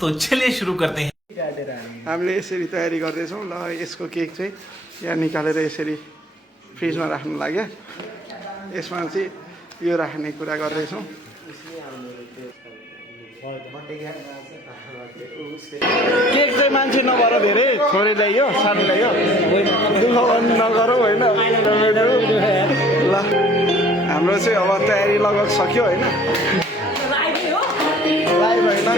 तो चलिए शुरू करते हैं। हामीले यसरी तयारी गर्दैछौँ। ल यसको केक चाहिँ यहाँ निकालेर यसरी फ्रिजमा राख्नु लाग्यो। यसमा चाहिँ यो राख्ने कुरा गर्दैछौँ। केक चाहिँ मान्छे नभएर धेरै छोरी ल्याइयो, सानो ल्याइयो, दुःख गर्नु नगरौँ होइन। ल हाम्रो चाहिँ अब तयारी लगभग सक्यो होइन। लाइभ होइन,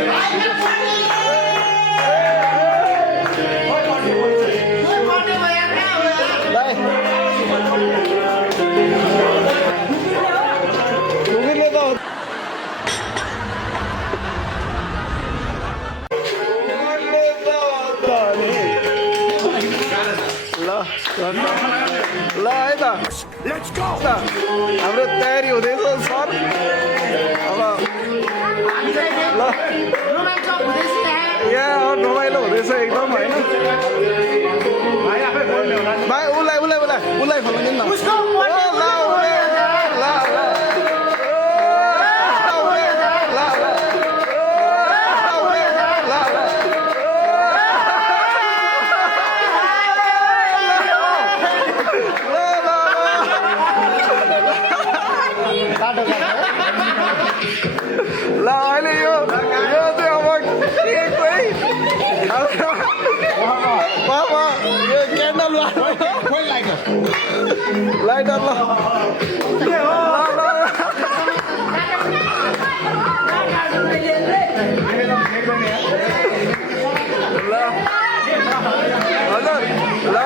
ल है त हाम्रो तयारी हुँदैछ सर। अब ल यहाँ रमाइलो हुँदैछ एकदम होइन। भाइ उसलाई खोल्नु दिनु न। ल अहिले यो चाहिँ अब केक है बाबा यो क्यान्डल लाइटर ल हजुर ल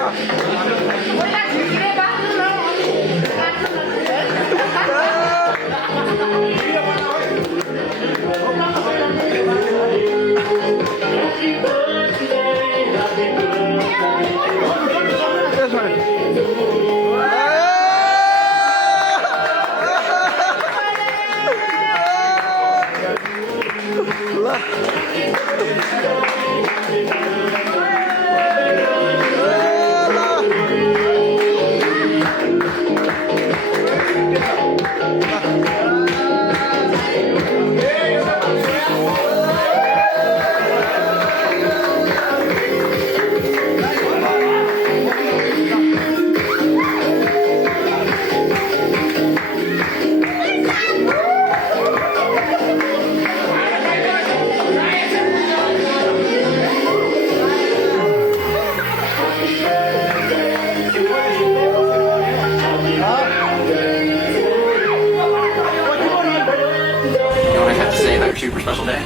Super special day.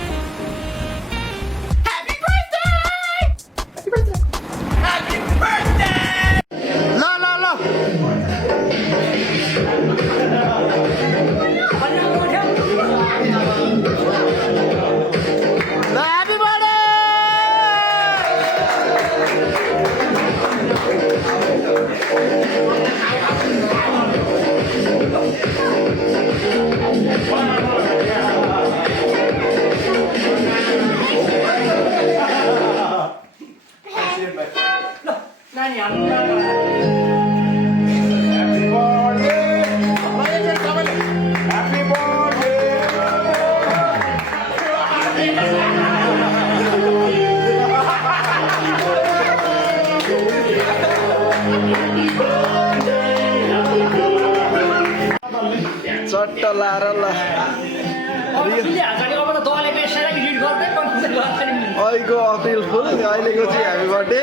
चट्ट लाएर ल अहिलेको अप्रिल फुल अहिलेको चाहिँ ह्याप्पी बर्थडे।